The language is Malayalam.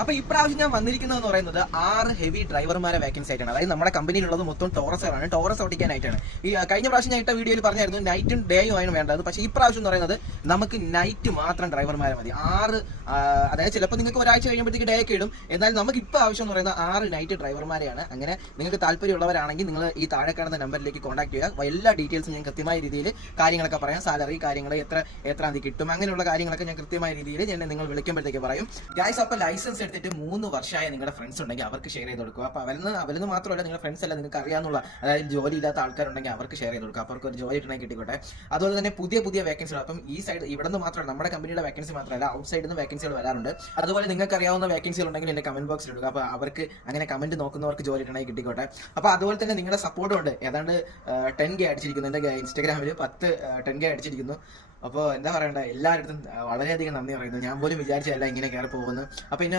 അപ്പൊ ഇപ്രാവശ്യം ഞാൻ വന്നിരിക്കുന്നത് എന്ന് പറയുന്നത് 6 ഹെവി ഡ്രൈവർമാരെ വേക്കൻസി ആയിട്ടാണ്. അതായത് നമ്മുടെ കമ്പനിയിലുള്ളത് മൊത്തം ടോറസുകളാണ്. ടോറസ് ഓടിക്കാനായിട്ടാണ്. ഈ കഴിഞ്ഞ പ്രാവശ്യം ഞാൻ ഇട്ട വീഡിയോയിൽ പറഞ്ഞായിരുന്നു നൈറ്റും ഡേയും ആണ് വേണ്ടത്. പക്ഷേ ഈ പ്രാവശ്യം എന്ന് പറയുന്നത് നമുക്ക് നൈറ്റ് മാത്രം ഡ്രൈവർമാരെ മതി. 6 അതായത് ചിലപ്പോൾ നിങ്ങൾക്ക് ഒരാഴ്ച കഴിയുമ്പോഴത്തേക്ക് ഡേ ഒക്കെ ഇടും. എന്നാൽ നമുക്ക് ഇപ്പോൾ ആവശ്യം എന്ന് പറയുന്നത് 6 നൈറ്റ് ഡ്രൈവർമാരെയാണ്. അങ്ങനെ നിങ്ങൾക്ക് താല്പര്യമുള്ളവരാണെങ്കിൽ നിങ്ങൾ ഈ താഴെ കാണുന്ന നമ്പറിലേക്ക് കോൺടാക്ട് ചെയ്യുക. എല്ലാ ഡീറ്റെയിൽസും ഞാൻ കൃത്യമായ രീതിയിൽ കാര്യങ്ങളൊക്കെ പറയാം. സാലറി കാര്യങ്ങൾ എത്രാം തീയതി കിട്ടും അങ്ങനെയുള്ള കാര്യങ്ങളൊക്കെ ഞാൻ കൃത്യമായ രീതിയിൽ ഞാൻ നിങ്ങൾ വിളിക്കുമ്പോഴത്തേക്ക് പറയും. ഗൈസ്, അപ്പോൾ ലൈസൻസ് എടുത്തിട്ട് 3 വർഷമായി നിങ്ങളുടെ ഫ്രണ്ട്സ് ഉണ്ടെങ്കിൽ അവർക്ക് ഷെയർ ചെയ്ത് കൊടുക്കുക. അപ്പോൾ അവരിൽ മാത്രമല്ല, നിങ്ങളുടെ ഫ്രണ്ട്സ് അല്ല, നിങ്ങൾക്ക് അറിയാവുന്ന അതായത് ജോലി ഇല്ലാത്ത ആൾക്കാരുണ്ടെങ്കിൽ അവർക്ക് ഷെയർ ചെയ്ത് കൊടുക്കുക. അവർക്ക് ഒരു ജോലി ഇട്ടുണ്ടെങ്കിൽ കിട്ടിക്കോട്ടെ. അതുപോലെ തന്നെ പുതിയ വേക്കൻസികൾ, അപ്പം ഈ സൈഡ് ഇവിടെ നിന്ന് മാത്രമല്ല, നമ്മുടെ കമ്പനിയുടെ വേക്കൻസി മാത്രമല്ല, ഔട്ട് സൈഡിൽ നിന്ന് വേക്കൻസികൾ വരാറുണ്ട്. അതുപോലെ നിങ്ങൾക്ക് അറിയാവുന്ന വേക്കൻസികൾ ഉണ്ടെങ്കിൽ എൻ്റെ കമന്റ് ബോക്സിൽ ഇടുക. അപ്പോൾ അവർക്ക് അങ്ങനെ കമന്റ് നോക്കുന്നവർക്ക് ജോലി ഇട്ടുണ്ടെങ്കിൽ കിട്ടിക്കോട്ടെ. അപ്പോൾ അതുപോലെ തന്നെ നിങ്ങളുടെ സപ്പോർട്ടും ഉണ്ട്. ഏതാണ്ട് 10K അടിച്ചിരിക്കുന്നു. എൻ്റെ ഇൻസ്റ്റാഗ്രാമിൽ 10K അടിച്ചിരിക്കുന്നു. അപ്പോൾ എന്താ പറയണ്ടേ, എല്ലായിടത്തും വളരെയധികം നന്ദി പറയുന്നു. ഞാൻ പോലും വിചാരിച്ചല്ല ഇങ്ങനെ കയറി പോകുന്നു. അപ്പോൾ ഇന്നെ